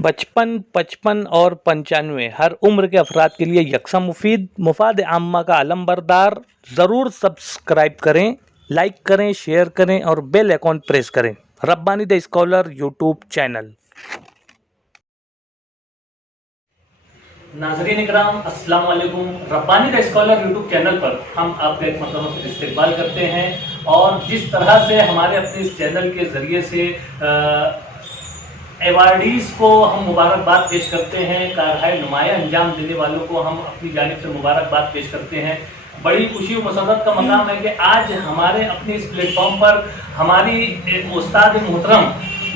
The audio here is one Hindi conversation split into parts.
बचपन, 55 और 95 हर उम्र के अफराद के लिए यकसा मुफीद, मुफाद आम्मा का अलंबरदार। ज़रूर सब्सक्राइब करें, लाइक करें, शेयर करें और बेल आइकॉन प्रेस करें। Rabbani the scholar YouTube channel. नाज़रीन इकराम, अस्सलाम वालेकुम। Rabbani the scholar YouTube channel पर हम आपका एक मरतबा फिर इस्तकबाल करते हैं और जिस तरह से हमारे अपने इस चैनल के ज़रिए से एवार्डीज़ को हम मुबारकबाद पेश करते हैं, कारहाय नुमाया अंजाम देने वालों को हम अपनी जानिब से मुबारकबाद पेश करते हैं। बड़ी खुशी और मसरत का मकाम है कि आज हमारे अपने इस प्लेटफॉर्म पर हमारी उस्ताद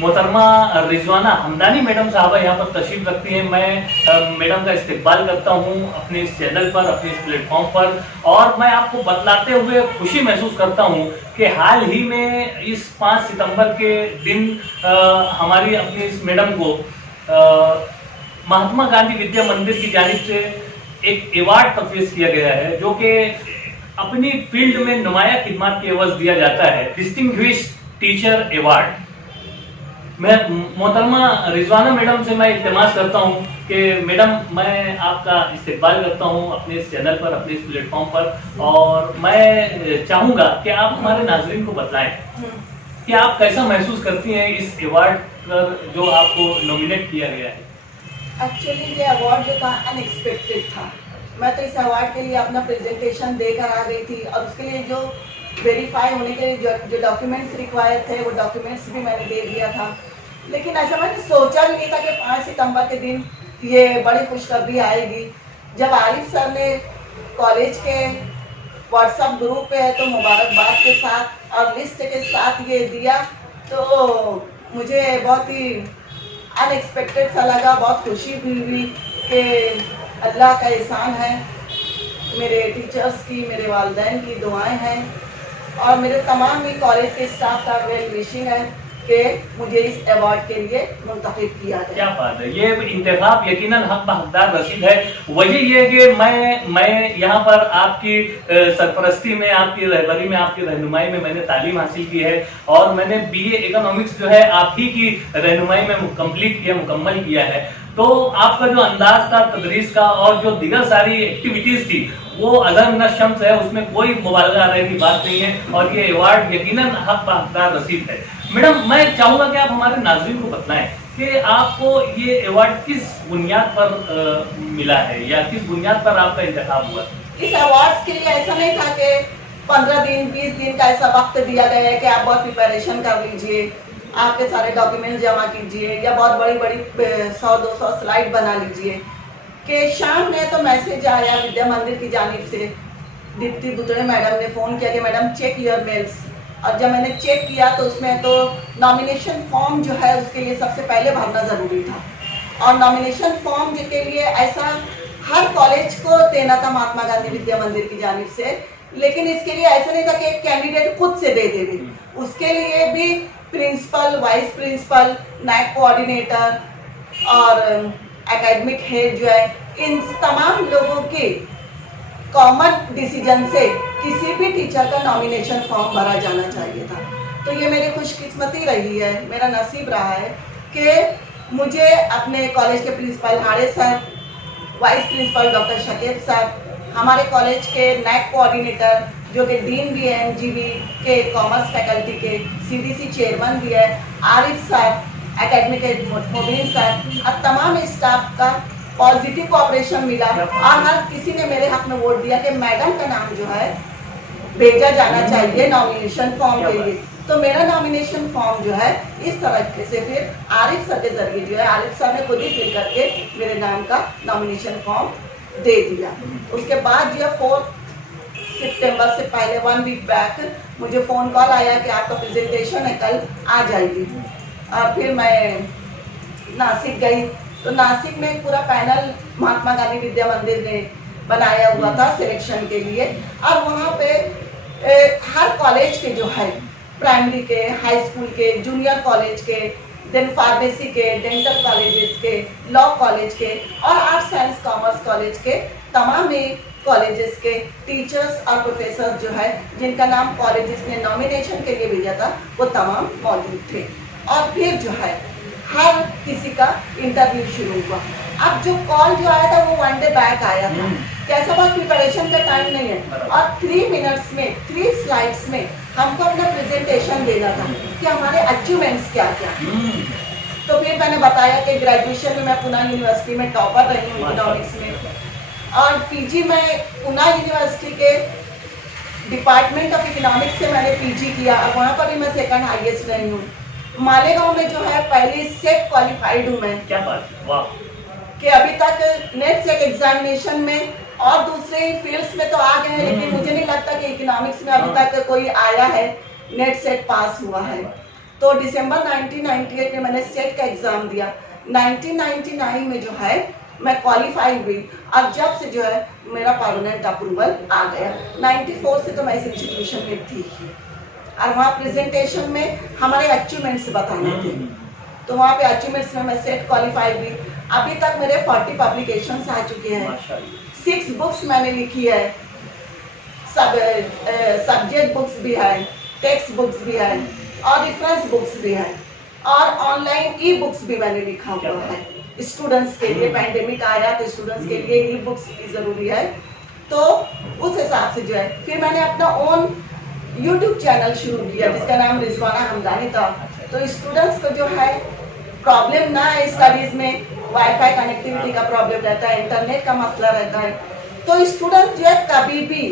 मोहतरमा रिजवाना हमदानी मैडम साहबा यहाँ पर तशरीफ़ रखती हैं। मैं मैडम का इस्तकबाल करता हूँ अपने इस चैनल पर, अपने इस प्लेटफॉर्म पर, और मैं आपको बतलाते हुए खुशी महसूस करता हूँ कि हाल ही में इस 5 सितंबर के दिन हमारी अपनी इस मैडम को महात्मा गांधी विद्या मंदिर की जानिब से एक अवार्ड तफवीज़ किया गया है, जो कि अपनी फील्ड में नुमाया खिदमत के एवज दिया जाता है, डिस्टिंग्विश टीचर अवार्ड। मैं मोहतरमा रिजवाना मैडम से मैं इल्तिमास करता हूँ कि मैडम, मैं आपका इस्तकबाल करता हूँ अपने इस चैनल पर, अपने इस प्लेटफॉर्म पर, और मैं चाहूँगा कि आप हमारे नाज़रीन को बताएं कि आप कैसा महसूस करती हैं इस अवार्ड पर जो आपको नॉमिनेट किया गया है। एक्चुअली ये अवार्ड जो था अनएक्सपेक्टेड था। मैं तो इस अवार्ड के लिए अपना प्रेजेंटेशन देकर आ गई थी और उसके लिए जो वेरीफाई होने के लिए जो डॉक्यूमेंट्स रिक्वायर्ड थे वो डॉक्यूमेंट्स भी मैंने दे दिया था। लेकिन ऐसा मैंने सोचा भी नहीं था कि 5 सितंबर के दिन ये बड़ी खुशखबरी आएगी। जब आरिफ सर ने कॉलेज के व्हाट्सएप ग्रुप पे है तो मुबारकबाद के साथ और लिस्ट के साथ ये दिया, तो मुझे बहुत ही अनएक्सपेक्टेड सा लगा। बहुत खुशी भी हुई कि अल्लाह का एहसान है, मेरे टीचर्स की, मेरे वालिदैन की दुआएं हैं और मेरे तमाम ही कॉलेज के स्टाफ का वेल विशिंग है कि मुझे इस अवार्ड के लिए मुंतखब किया गया। क्या बात है, ये इंतखाब यकीनन हक हकदार रसीद है। वही ये कि मैं यहाँ पर आपकी सरपरस्ती में, आपकी रहबरी में, आपकी रहनुमाई में मैंने तालीम हासिल की है और मैंने BA इकोनॉमिक्स जो है आप ही की रहनुमाई में कंप्लीट किया, मुकम्मल किया है। तो आपका जो अंदाज था तदरीस का और जो दीगर सारी एक्टिविटीज थी वो अज़र मिन शम्स है, उसमें कोई मुबालगा रहने की बात नहीं है और ये अवार्ड यकीनन हक हकदार रसीद है। मैडम, मैं चाहूँगा कि आप हमारे नाज़रीन को बताएं कि आपको ये अवार्ड किस बुनियाद पर मिला है या किस बुनियाद पर आपका इंतखाब हुआ। इस अवार्ड के लिए ऐसा नहीं था कि 15 दिन 20 दिन का ऐसा वक्त दिया गया है कि आप बहुत प्रिपरेशन कर लीजिए, आपके सारे डॉक्यूमेंट जमा कीजिए या बहुत बड़ी बड़ी 100-200 स्लाइड बना लीजिए। कि शाम में तो मैसेज आया विद्या मंदिर की जानिब से, दीप्ति दुतड़े मैडम ने फ़ोन किया कि मैडम चेक योर मेल्स, और जब मैंने चेक किया तो उसमें तो नॉमिनेशन फॉर्म जो है उसके लिए सबसे पहले भरना ज़रूरी था और नॉमिनेशन फॉर्म के लिए ऐसा हर कॉलेज को देना था महात्मा गांधी विद्या मंदिर की जानिब से। लेकिन इसके लिए ऐसा नहीं था कि एक कैंडिडेट खुद से दे देगी, उसके लिए भी principal, vice principal, NAAC coordinator और एकेडमिक हेड जो है, इन तमाम लोगों के कॉमन डिसीजन से किसी भी टीचर का नॉमिनेशन फॉर्म भरा जाना चाहिए था। तो ये मेरी खुशकिस्मती रही है, मेरा नसीब रहा है कि मुझे अपने कॉलेज के principal Hare sir, vice principal doctor Shakib साहब, हमारे कॉलेज के नैक कोऑर्डिनेटर जो कि डीन भी है MGB के कॉमर्स फैकल्टी के, CDC चेयरमैन भी है आरिफ साहब, एकेडमिक हेड मोबिन साहब और तमाम स्टाफ का पॉजिटिव कोऑपरेशन मिला और हर किसी ने मेरे हक में वोट दिया कि मैडम का नाम जो है भेजा जाना चाहिए नॉमिनेशन फॉर्म के लिए। तो मेरा नॉमिनेशन फॉर्म जो है इस तरीके से फिर आरिफ सर के जरिए जो है, आरिफ सर ने खुद ही फिल करके मेरे नाम का नॉमिनेशन फॉर्म दे दिया। उसके बाद जो 4 सितंबर से पहले 1 वीक बैक मुझे फ़ोन कॉल आया कि आपका प्रेजेंटेशन है, कल आ जाएगी। और फिर मैं नासिक गई तो नासिक में पूरा पैनल महात्मा गांधी विद्या मंदिर ने बनाया हुआ था सिलेक्शन के लिए और वहाँ पे हर कॉलेज के जो है, प्राइमरी के, हाई स्कूल के, जूनियर कॉलेज के, देन फार्मेसी के, डेंटल कॉलेजेस के, लॉ कॉलेज के और आर्ट्स साइंस कॉमर्स कॉलेज के तमाम ही कॉलेजेस के टीचर्स और प्रोफेसर जो है जिनका नाम कॉलेजेस ने नॉमिनेशन के लिए भेजा था वो तमाम मौजूद थे। और फिर जो है हर किसी का इंटरव्यू शुरू हुआ। अब जो कॉल जो आया था वो 1 डे बैक आया था, कैसा बहुत प्रिपरेशन का टाइम नहीं है, और 3 मिनट्स में 3 स्लाइड्स में हमको अपना प्रेजेंटेशन देना था कि हमारे अचीवमेंट्स क्या क्या। तो फिर मैंने बताया कि ग्रेजुएशन में मैं पुणे यूनिवर्सिटी में टॉपर रही हूँ इकोनॉमिक्स में, और पीजी में पुणे यूनिवर्सिटी के डिपार्टमेंट ऑफ इकोनॉमिक्स से मैंने पीजी किया, और वहाँ पर भी मैं सेकंड हाईएस्ट रही हूँ। मालेगांव में जो है पहली सेट क्वालिफाइड हूँ मैं। क्या बात है, वाह। कि अभी तक नेट सेट एग्जामिनेशन में और दूसरे फील्ड्स में तो आ गए हैं, लेकिन मुझे नहीं लगता कि इकोनॉमिक्स में अभी तक कोई आया है नेट सेट पास हुआ है। तो दिसंबर 1998 में मैंने सेट का एग्जाम दिया। 1999 में जो है मैं क्वालिफाई हुई, और जब से जो है मेरा परमानेंट अप्रूवल आ गया। 94 से तो मैं इस इंस्टीट्यूशन में थी, और वहाँ प्रेजेंटेशन में हमारे अचीवमेंट्स बताने थे, तो वहाँ पे अचीवमेंट्स में मैं सेट क्वालिफाई हुई। अभी तक मेरे 40 पब्लिकेशंस आ चुके हैं, 6 बुक्स मैंने लिखी है, सब्जेक्ट बुक्स भी है, टेक्स्ट बुक्स भी है, और रेफरेंस बुक्स भी है, और ऑनलाइन ई बुक्स भी मैंने लिखा हुआ है स्टूडेंट्स के लिए। पैंडेमिक आया तो स्टूडेंट्स के लिए ई बुक्स भी जरूरी है, तो उस हिसाब से जो है फिर मैंने अपना ओन यूट्यूब चैनल शुरू किया जिसका नाम रिजवाना हमदानी था। तो स्टूडेंट्स को जो है प्रॉब्लम ना है स्टडीज में, वाईफाई कनेक्टिविटी का प्रॉब्लम रहता है, इंटरनेट का मसला रहता है, तो स्टूडेंट जो है कभी भी,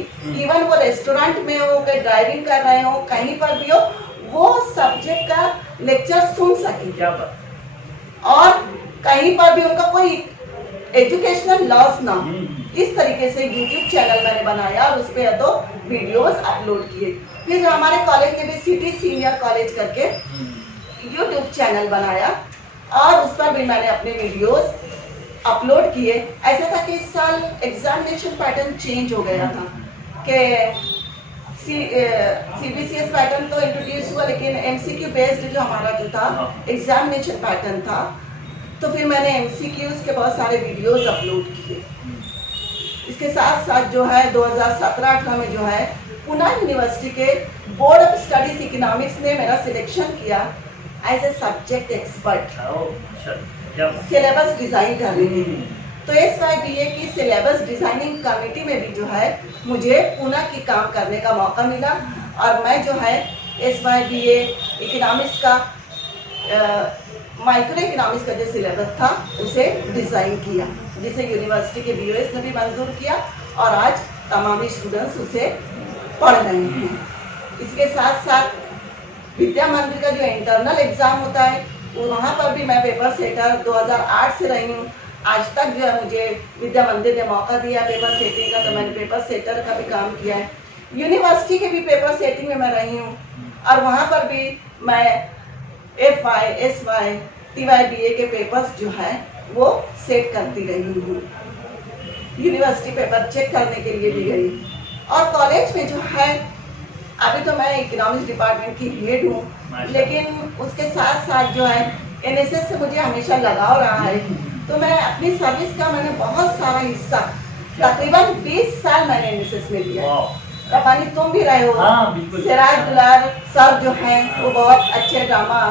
इवन वो रेस्टोरेंट में हो, कहीं ड्राइविंग कर रहे हो, कहीं पर भी हो, वो सब्जेक्ट का लेक्चर सुन सके। क्या बात। और कहीं पर भी उनका कोई एजुकेशनल लॉस ना हो, इस तरीके से यूट्यूब चैनल मैंने बनाया, और उस पर तो वीडियोस अपलोड किए। फिर हमारे कॉलेज में भी सिटी सीनियर कॉलेज करके यूट्यूब चैनल बनाया, और उस पर भी मैंने अपने वीडियोस अपलोड किए। ऐसा था कि इस साल एग्जामिनेशन पैटर्न चेंज हो गया था कि CBCS पैटर्न तो इंट्रोड्यूस हुआ, लेकिन MCQ बेस्ड जो हमारा जो था एग्जामिनेशन पैटर्न था, तो फिर मैंने MCQs के बहुत सारे वीडियोस अपलोड किए। इसके साथ साथ जो है 2017-18 में जो है पुणे यूनिवर्सिटी के बोर्ड ऑफ स्टडीज इकोनॉमिक्स ने मेरा सिलेक्शन किया as a subject expert syllabus design करने के लिए। तो SYBA की सिलेबस डिजाइनिंग कमेटी में भी जो है मुझे पुणे की काम करने का मौका मिला, और मैं जो है SYBA इकोनॉमिक्स का माइक्रो इकोनॉमिक्स का जो सिलेबस था उसे डिजाइन किया, जिसे यूनिवर्सिटी के BOS ने भी मंजूर किया, और आज तमाम स्टूडेंट्स उसे पढ़ रहे हैं। इसके साथ साथ विद्या मंदिर का जो इंटरनल एग्जाम होता है वहाँ पर भी मैं पेपर सेटर 2008 से रही हूँ। आज तक जो है मुझे विद्या मंदिर ने मौका दिया पेपर सेटिंग का, तो मैंने पेपर सेटर का भी काम किया है। यूनिवर्सिटी के भी पेपर सेटिंग में मैं रही हूँ, और वहाँ पर भी मैं FY, SY, TYBA के पेपर्स जो है वो सेट करती रही हूँ। यूनिवर्सिटी पेपर चेक करने के लिए भी गई, और कॉलेज में जो है अभी तो मैं इकोनॉमिक्स डिपार्टमेंट की हेड हूँ, लेकिन उसके साथ साथ जो है NSS से मुझे हमेशा लगाव रहा है, तो मैं अपनी सर्विस का मैंने बहुत सारा हिस्सा, तकरीबन 20 साल मैंने NSS में दिया। रबानी तुम भी रहे हो, सिराज दुलार सर जो हैं वो बहुत अच्छे ड्रामा,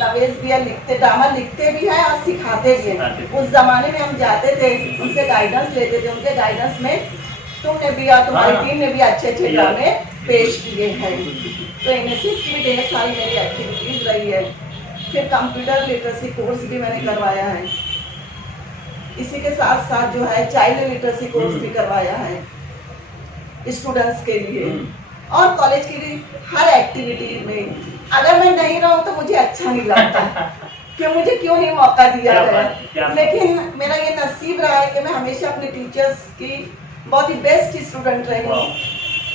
नवेश भैया लिखते, ड्रामा लिखते भी हैं और सिखाते भी हैं। उस जमाने में हम जाते थे, उनसे गाइडेंस लेते थे, उनके गाइडेंस में तुमने भी और तुम्हारी टीम ने भी अच्छे अच्छे ड्रामे पेश किए हैं। तो NSS की भी ढेर सारी मेरी एक्टिविटीज रही है। फिर कंप्यूटर लिटरेसी कोर्स भी मैंने करवाया है, इसी के साथ साथ जो है चाइल्ड लिटरेसी कोर्स भी करवाया है स्टूडेंट्स के लिए, और कॉलेज की भी हर एक्टिविटी में अगर मैं नहीं रहूं तो मुझे अच्छा नहीं लगता कि मुझे क्यों नहीं मौका दिया गया। लेकिन मेरा ये नसीब रहा है कि मैं हमेशा अपने टीचर्स की बहुत ही बेस्ट स्टूडेंट रही।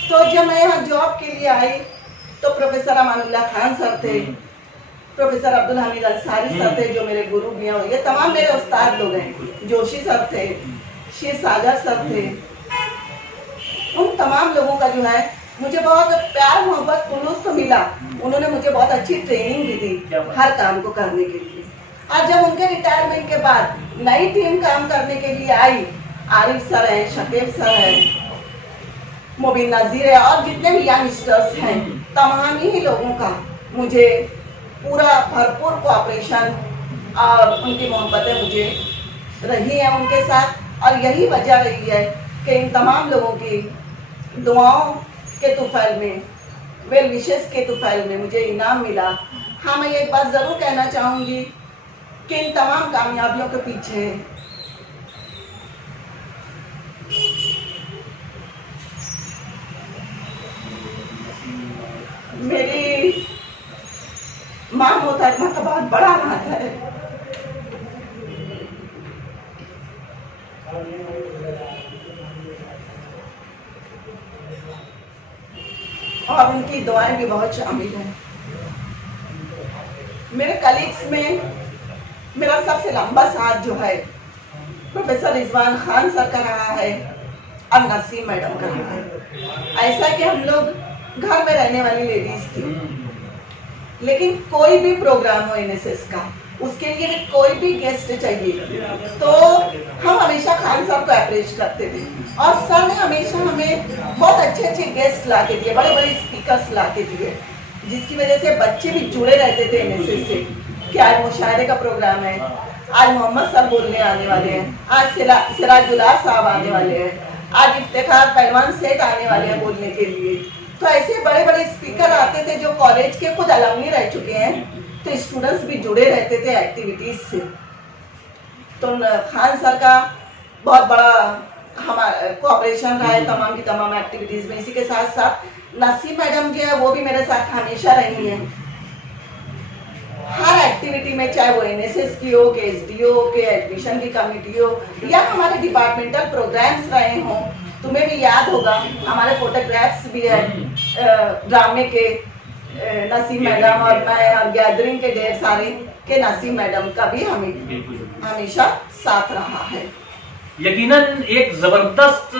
तो जब मैं यहाँ जॉब के लिए आई तो प्रोफेसर अमानुल्लाह खान सर थे, प्रोफेसर अब्दुल हमीद अंसारी सर थे जो मेरे गुरु भी हैं, ये तमाम मेरे उस्ताद लोग हैं, जोशी सर थे, शेर सागर सर थे। उन तमाम लोगों का जो है मुझे बहुत प्यार मोहब्बत खुलूस तो मिला, उन्होंने मुझे बहुत अच्छी ट्रेनिंग भी दी हर काम को करने के लिए। और जब उनके रिटायरमेंट के बाद नई टीम काम करने के लिए आई, आरिफ सर है, शकीब सर है, मुबीन नजीर है, और जितने भी यंगस्टर्स हैं, तमाम ही लोगों का मुझे पूरा भरपूर कोऑपरेशन और उनकी मोहब्बतें मुझे रही हैं उनके साथ। और यही वजह रही है कि इन तमाम लोगों की दुआओं के तुफैल में, वेल विशेस के तुफैल में मुझे इनाम मिला। हाँ, मैं एक बात ज़रूर कहना चाहूँगी कि इन तमाम कामयाबियों के पीछे मेरी माँ मोहतरमा का बहुत बड़ा हाथ है। और उनकी दुआएं भी बहुत शामिल हैं। मेरे कलीग्स में मेरा सबसे लंबा साथ जो है प्रोफेसर रिजवान खान सर का रहा है और नसीम मैडम का रहा है। ऐसा कि हम लोग घर में रहने वाली लेडीज थी, लेकिन कोई भी प्रोग्राम हो एनएसएस का, उसके लिए भी कोई भी गेस्ट चाहिए तो हम हमेशा खान साहब को अप्रोच करते थे। और सर ने हमेशा हमें बहुत अच्छे अच्छे गेस्ट ला के दिए, बड़े बड़े स्पीकर्स ला के दिए, जिसकी वजह से बच्चे भी जुड़े रहते थे एनएसएस से कि आज मुशायरे का प्रोग्राम है, आज मोहम्मद सर बोलने आने वाले हैं, आज सिराजुल्लाह साहब आने वाले हैं, आज इफ्तिखार पहलवान सेठ आने वाले हैं बोलने के लिए। तो ऐसे बड़े बड़े स्पीकर आते थे जो कॉलेज के खुद अलमनी रह चुके हैं, तो स्टूडेंट्स भी जुड़े रहते थे एक्टिविटीज से। तो खान सर का बहुत बड़ा हमारा कोऑपरेशन रहा है तमाम की तमाम एक्टिविटीज में। इसी के साथ साथ नसीम मैडम जो है वो भी मेरे साथ हमेशा रही हैं हर एक्टिविटी में, चाहे वो एनएसएस की हो, के एसडीओ के एडमिशन की कमेटी हो, या हमारे डिपार्टमेंटल प्रोग्राम्स रहे हों। तुम्हें भी याद होगा हमारे फोटोग्राफ्स भी है ड्रामे के नसीम मैडम और मैं, और गैदरिंग के ढेर सारे के नसीम मैडम का भी हमें हमेशा साथ रहा है। यकीनन एक जबरदस्त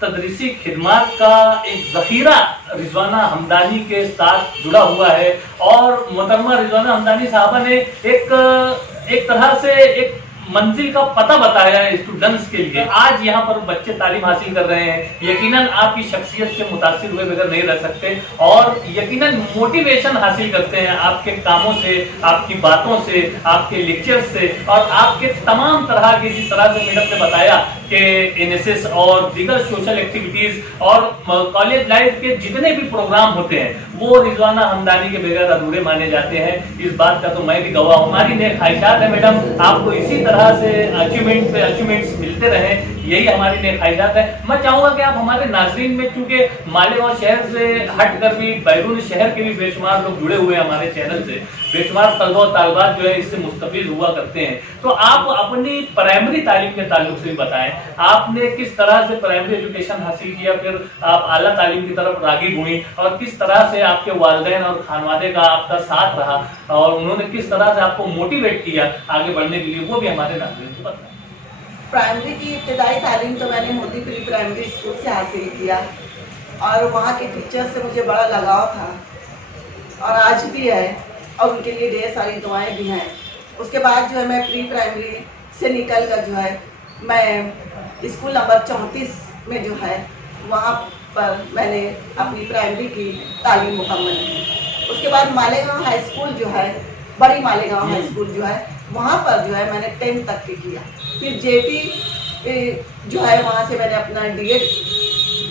तदरीसी खिदमात का एक जखीरा रिजवाना हमदानी के साथ जुड़ा हुआ है। और मोहतरमा रिजवाना हमदानी साहबा ने एक तरह से एक मंजिल का पता बताया है स्टूडेंट्स के लिए। आज यहाँ पर बच्चे तालीम हासिल कर रहे हैं, यकीनन आपकी शख्सियत से मुतासिर हुए बगैर नहीं रह सकते और यकीनन मोटिवेशन हासिल करते हैं आपके कामों से, आपकी बातों से, आपके लेक्चर से और आपके तमाम तरह के, जिस तरह से मैडम ने बताया कि एनएसएस और दीगर सोशल एक्टिविटीज और कॉलेज लाइफ के जितने भी प्रोग्राम होते हैं वो रिजवाना हमदानी के बगैर अधूरे माने जाते हैं। इस बात का तो मैं भी गवाह हूँ। हमारी नेक ख्वाहिशात है मैडम, आपको इसी तरह से अचीवमेंट पे अचीवमेंट्स मिलते रहें, यही हमारी नेक ख्वाहिशात है। मैं चाहूंगा कि आप हमारे नाजरीन में, चूंकि मालेगांव शहर से हटकर भी बैरून शहर के भी बेशुमार लोग जुड़े हुए हैं हमारे चैनल से, बेशुमार तलबा और तालिबात जो है इससे मुस्तफीद हुआ करते हैं, तो आप अपनी प्राइमरी तालीम के ताल्लुक से भी बताएं, आपने किस तरह से प्राइमरी एजुकेशन हासिल किया, फिर आप आला तालीम की तरफ रागिब हुई और किस तरह से आपके वालिदैन और खानवादे का आपका साथ रहा और उन्होंने किस तरह से आपको मोटिवेट किया आगे बढ़ने के लिए, वो भी हमारे नाज़रीन को बताएं। प्राइमरी की इब्तदाई तालीम तो मैंने मोदी प्री प्राइमरी स्कूल से हासिल किया और वहाँ के टीचर से मुझे बड़ा लगाव था और आज भी है और उनके लिए ढेर सारी दुआएं भी हैं। उसके बाद जो है मैं प्री प्राइमरी से निकल कर जो है मैं स्कूल नंबर 34 में जो है वहाँ पर मैंने अपनी प्राइमरी की तालीम मुकम्मल की। उसके बाद मालेगांव हाई स्कूल जो है, बड़ी मालेगांव हाई स्कूल जो है, वहाँ पर जो है मैंने 10th तक के किया। फिर जेटी जो है वहाँ से मैंने अपना डीएड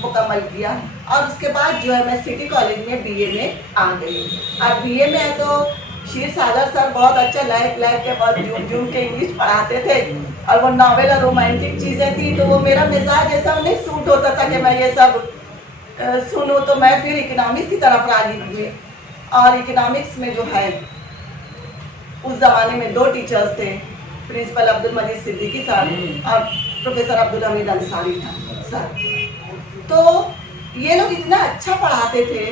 मुकम्मल किया और उसके बाद जो है मैं सिटी कॉलेज में बीए में आ गई। और बीए में तो शीर सागर सर बहुत अच्छा लाइक के बहुत जूम के इंग्लिश पढ़ाते थे और वो नॉवेल और रोमांटिक चीज़ें थी, तो वो मेरा मिजाज ऐसा नहीं सूट होता था कि मैं ये सब सुनूं। तो मैं फिर इकोनॉमिक्स की तरफ रागिब हुई और इकोनॉमिक्स में जो है उस ज़माने में 2 टीचर्स थे, प्रिंसिपल अब्दुल मजीद सिद्दीकी सर और प्रोफेसर अब्दुल हमीद अंसारी सर। तो ये लोग इतना अच्छा पढ़ाते थे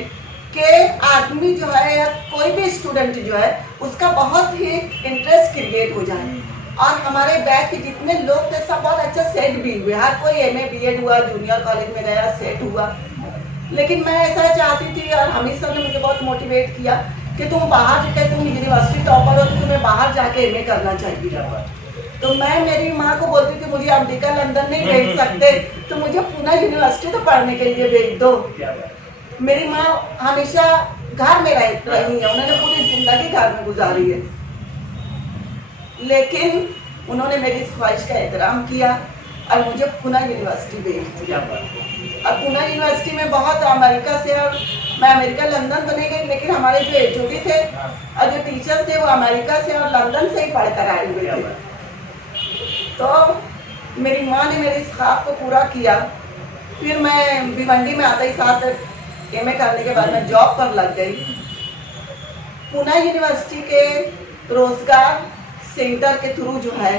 कि आदमी जो है या कोई भी स्टूडेंट जो है उसका बहुत ही इंटरेस्ट क्रिएट हो जाए। और हमारे बैच के जितने लोग थे सब बहुत अच्छा सेट भी हुए, हर कोई एमए बीएड हुआ, जूनियर कॉलेज में गया, सेट हुआ। लेकिन मैं ऐसा चाहती थी और हमीद सर ने मुझे बहुत मोटिवेट किया कि तुम बाहर जाके, तुम यूनिवर्सिटी टॉपर हो तो तुम्हें बाहर जाके एमए करना चाहिए। तो मैं मेरी माँ को बोलती थी मुझे अमेरिका लंदन नहीं भेज सकते तो मुझे पूना यूनिवर्सिटी तो पढ़ने के लिए भेज दो। मेरी माँ हमेशा घर में रही है, उन्होंने पूरी जिंदगी घर में गुजारी है। लेकिन उन्होंने मेरी इस ख्वाहिश का एहतराम किया और मुझे पुणे यूनिवर्सिटी भेज दिया। और पुणे यूनिवर्सिटी में बहुत अमेरिका से, और मैं अमेरिका लंदन तो नहीं गई, लेकिन हमारे जो एचओडी थे और जो टीचर थे वो अमेरिका से और लंदन से ही पढ़कर आए हुए थे। तो मेरी माँ ने मेरे इस ख्वाब को पूरा किया। फिर मैं भिवंडी में आते ही साथ एमए करने के बाद मैं जॉब पर लग गई। पुणे यूनिवर्सिटी के रोजगार सेंटर के थ्रू जो है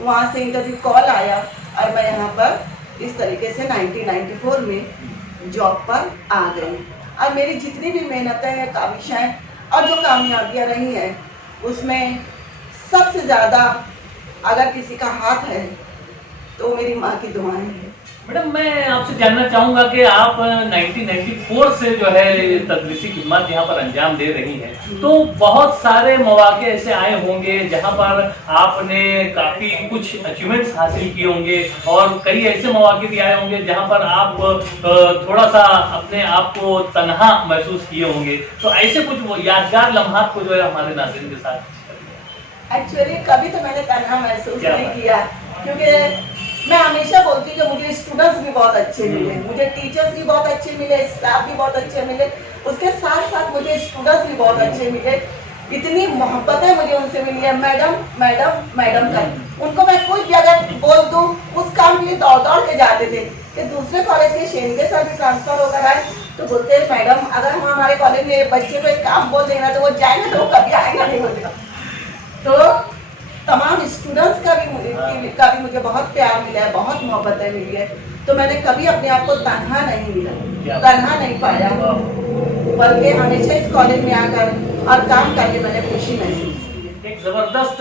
वहाँ से इंटरव्यू कॉल आया और मैं यहाँ पर इस तरीके से 1994 में जॉब पर आ गई। और मेरी जितनी भी मेहनतें हैं, काविशें और जो कामयाबियाँ रही हैं, उसमें सबसे ज़्यादा अगर किसी का हाथ है तो मेरी माँ की दुआएं हैं। मैडम, मैं आपसे जानना चाहूंगा कि आप 1994 से जो है तदरीसी खिदमत यहाँ पर अंजाम दे रही हैं, तो बहुत सारे मौके ऐसे आए होंगे जहाँ पर आपने काफ़ी कुछ अचीवमेंट्स हासिल किए होंगे, और कई ऐसे मौके भी आए होंगे जहाँ पर आप थोड़ा सा अपने आप को तन्हा महसूस किए होंगे। तो ऐसे कुछ यादगार लम्हात को जो है हमारे नाज़रीन के साथ। एक्चुअली कभी तो मैंने तन्हा महसूस नहीं किया, क्योंकि मैं हमेशा बोलती हूँ कि मुझे स्टूडेंट्स भी बहुत अच्छे मिले, मुझे टीचर्स भी बहुत अच्छे मिले, स्टाफ भी बहुत अच्छे मिले, उसके साथ साथ मुझे स्टूडेंट्स भी बहुत अच्छे मिले। इतनी मोहब्बतें मुझे उनसे मिली है, मैडम मैडम मैडम कर। उनको मैं कोई भी अगर बोल दूँ, उस काम के लिए दौड़ दौड़ के जाते थे कि दूसरे कॉलेज के शेंगे सर भी ट्रांसफर होकर आए तो बोलते हैं मैडम अगर हम हमारे कॉलेज में बच्चे को एक काम बोल देना तो वो जाएंगे तो वो कभी आएगा नहीं बोलेगा। तो तमाम स्टूडेंट्स का भी मुझे बहुत प्यार मिला है, बहुत मोहब्बतें मिली है। तो मैंने कभी अपने आप को तन्हा नहीं मिला, तन्हा नहीं पाया, बल्कि हमेशा इस कॉलेज में आकर और काम करके मैंने खुशी महसूस की। एक ज़बरदस्त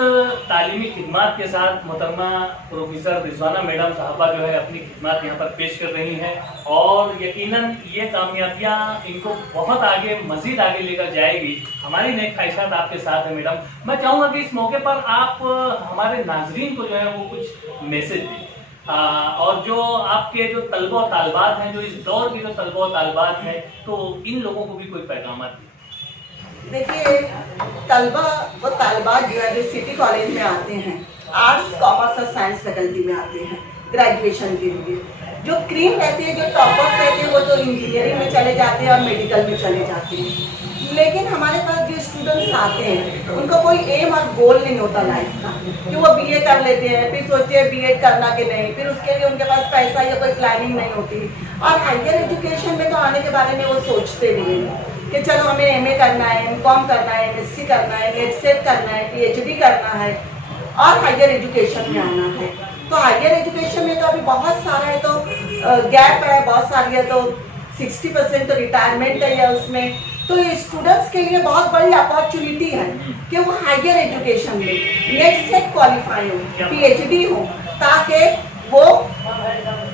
तालीमी खिदमत के साथ मोहतरमा प्रोफेसर रिजवाना मैडम साहबा जो है अपनी खिदमत यहाँ पर पेश कर रही हैं, और यकीनन ये कामयाबियाँ इनको बहुत आगे मज़ीद आगे लेकर जाएगी। हमारी नेक ख्वाहिशात आपके साथ है मैडम। मैं चाहूँगा कि इस मौके पर आप हमारे नाजरीन को जो है वो कुछ मैसेज दें, और जो आपके जो तलबा और तालबात हैं, जो इस दौर के जो तलबा और तालबात हैं, तो इन लोगों को भी कोई पैगाम दें। देखिए, तलबा वो तालबात जो है जो सिटी कॉलेज में आते हैं, आर्ट्स कॉमर्स और साइंस फैकल्टी में आते हैं ग्रेजुएशन के लिए, जो क्रीम रहती है, जो टॉपर्स रहते हैं, वो तो इंजीनियरिंग में चले जाते हैं और मेडिकल में चले जाते हैं। लेकिन हमारे पास जो स्टूडेंट्स आते हैं उनको कोई एम और गोल नहीं होता लाइफ का, कि वो बीए कर लेते हैं फिर सोचते हैं बीएड करना कि नहीं, फिर उसके लिए उनके पास पैसा या कोई प्लानिंग नहीं होती। और हायर एजुकेशन में तो आने के बारे में वो सोचते भी नहीं कि चलो हमें एमए करना है, एमकॉम करना है, एमएससी करना है, नेट सेट करना है, पीएचडी करना है और हायर एजुकेशन में आना है। तो हायर एजुकेशन में तो अभी बहुत सारा है, तो गैप है, बहुत सारी है, तो 60% तो रिटायरमेंट है या उसमें। तो स्टूडेंट्स के लिए बहुत बड़ी अपॉर्चुनिटी है कि वो हायर एजुकेशन में नेट सेट क्वालिफाई हो, पीएचडी हो, ताकि वो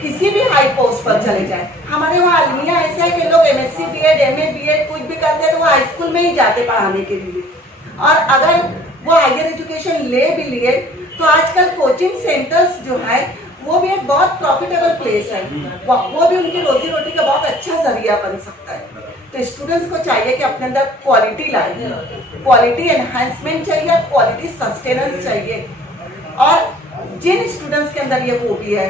किसी भी हाई पोस्ट पर चले जाए। हमारे वहाँ अलमिया ऐसा है कि लोग एमएससी बीएड, एमए बीएड कुछ भी करते हैं तो वो हाई स्कूल में ही जाते पढ़ाने के लिए, और अगर वो हायर एजुकेशन ले भी लिए तो आजकल कोचिंग सेंटर्स जो है वो भी एक बहुत प्रॉफिटेबल प्लेस है, वो भी उनकी रोजी रोटी का बहुत अच्छा जरिया बन सकता है। तो स्टूडेंट्स को चाहिए कि अपने अंदर क्वालिटी लाए, क्वालिटी एनहांसमेंट चाहिए, क्वालिटी सस्टेनेंस चाहिए, और जिन स्टूडेंट्स के अंदर ये खूबी है,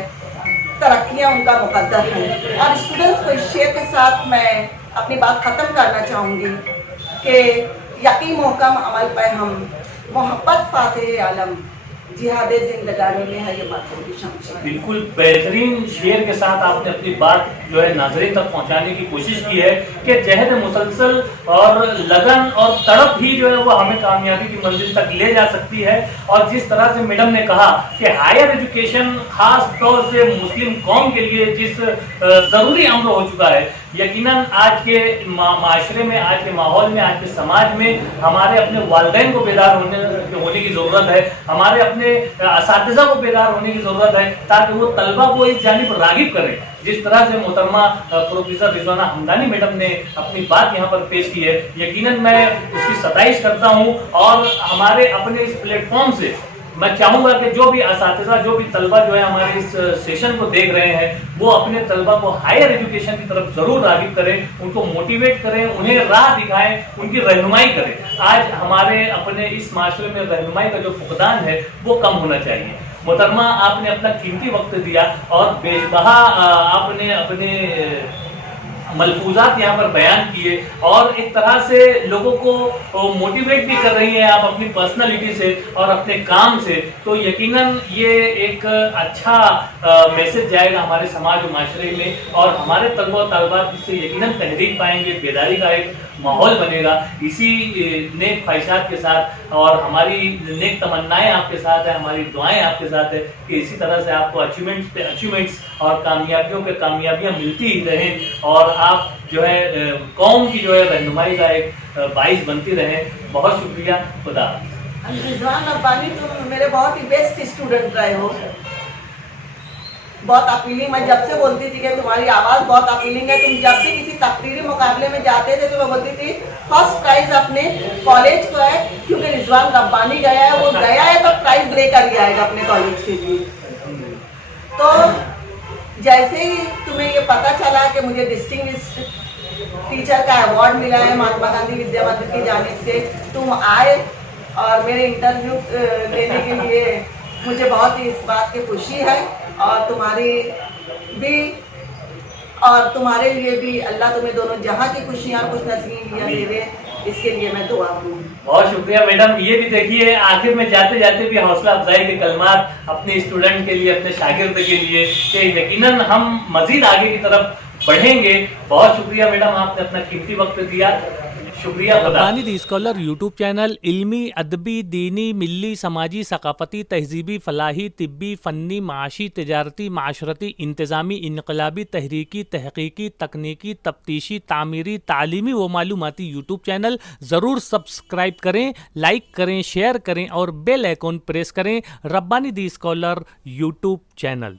तरक्कियां उनका मुकद्दर है। और स्टूडेंट्स को इस शेर के साथ मैं अपनी बात ख़त्म करना चाहूँगी कि यकीन मोहकम अमल पर हम, मोहब्बत फातिह आलम, जिहादे जिंदगानी में है ये बातों की शमशीर। बिल्कुल बेहतरीन शेर के साथ आपने अपनी बात जो है नाज़रीन तक पहुंचाने की कोशिश की है कि जहद मुसलसल और लगन और तड़प ही जो है वो हमें कामयाबी की मंजिल तक ले जा सकती है। और जिस तरह से मैडम ने कहा कि हायर एजुकेशन खास तौर से मुस्लिम कौम के लिए जिस ज़रूरी अम्र हो चुका है, यकीनन आज के माशरे में, आज के माहौल में, आज के समाज में हमारे अपने वालिदैन को बेदार होने की ज़रूरत है, हमारे अपने असातिज़ा को बेदार होने की ज़रूरत है, ताकि वो तलबा को इस जानिब रागिब करें। जिस तरह से मोहतरमा प्रोफेसर रिजवाना हमदानी मैडम ने अपनी बात यहाँ पर पेश की है, यकीनन मैं उसकी सताइश करता हूँ। और हमारे अपने इस प्लेटफॉर्म से मैं चाहूँगा कि जो भी असातिज़ा, जो भी तलबा जो है हमारे इस सेशन को देख रहे हैं, वो अपने तलबा को हायर एजुकेशन की तरफ ज़रूर रागिब करें, उनको मोटिवेट करें, उन्हें राह दिखाएं, उनकी रहनुमाई करें। आज हमारे अपने इस माशरे में रहनुमाई का जो फुकदान है वो कम होना चाहिए। मोहतरमा, आपने अपना कीमती वक्त दिया और बेबहा आपने अपने मलफूजात यहाँ पर बयान किए और एक तरह से लोगों को मोटिवेट भी कर रही हैं आप अपनी पर्सनालिटी से और अपने काम से। तो यकीनन ये एक अच्छा मैसेज जाएगा हमारे समाज और माशरे में और हमारे तलबा और तालिबात इससे यकीनन तहरीक पाएंगे, बेदारी का एक माहौल बनेगा। इसी नेक ख्वाहिशात के साथ और हमारी नेक तमन्नाएं आपके साथ है, हमारी दुआएं आपके साथ है कि इसी तरह से आपको अचीवमेंट्स पे अचीवमेंट्स और कामयाबियों पे कामयाबियां मिलती ही रहें और आप जो है कौम की जो है रहनुमाई का एक बाइस बनती रहें। बहुत शुक्रिया। खुदा हाफिज़। रिजवान रब्बानी, तुम मेरे बहुत ही बेस्ट स्टूडेंट रहे हो, बहुत अपीलिंग। मैं जब से बोलती थी कि तुम्हारी आवाज़ बहुत अपीलिंग है। तुम जब भी किसी तकरीरी मुकाबले में जाते थे तो मैं बोलती थी फर्स्ट प्राइज अपने कॉलेज को है, क्योंकि रिजवान रब्बानी गया है, वो गया है तो प्राइज लेकर ही आएगा अपने कॉलेज के लिए। तो जैसे ही तुम्हें ये पता चला कि मुझे डिस्टिंग्विश्ड टीचर का अवार्ड मिला है महात्मा गांधी विद्या मंदिर की जानिब से, तुम आए और मेरे इंटरव्यू लेने के लिए मुझे बहुत ही इस बात की खुशी है। और तुम्हारी भी और तुम्हारे लिए भी अल्लाह तुम्हें दोनों जहां की खुशियां खुश नसीबियां देवे, इसके लिए मैं दुआ करूँ। बहुत शुक्रिया मैडम। ये भी देखिए आखिर में जाते जाते भी हौसला अफजाई के कलमात अपने स्टूडेंट के लिए, अपने शागिर्द के लिए कि यकीनन हम मजीद आगे की तरफ बढ़ेंगे। बहुत शुक्रिया मैडम, आपने अपना कीमती वक्त दिया। शुक्रिया। रब्बानी दी स्कॉलर यूट्यूब चैनल इल्मी, अदबी, दीनी, मिली, समाजी, सकाफती, तहजीबी, फलाही, तिब्बी, फ़न्नी, माशी, तजारती, माशरती, इंतज़ामी, इनकलाबी, तहरीकी, तहकीकी, तकनीकी, तफ्तीशी, तामीरी, तालीमी व मालूमाती यूट्यूब चैनल ज़रूर सब्सक्राइब करें, लाइक करें, शेयर करें और बेल आइकॉन प्रेस करें। रब्बानी दी स्कॉलर यूट्यूब चैनल।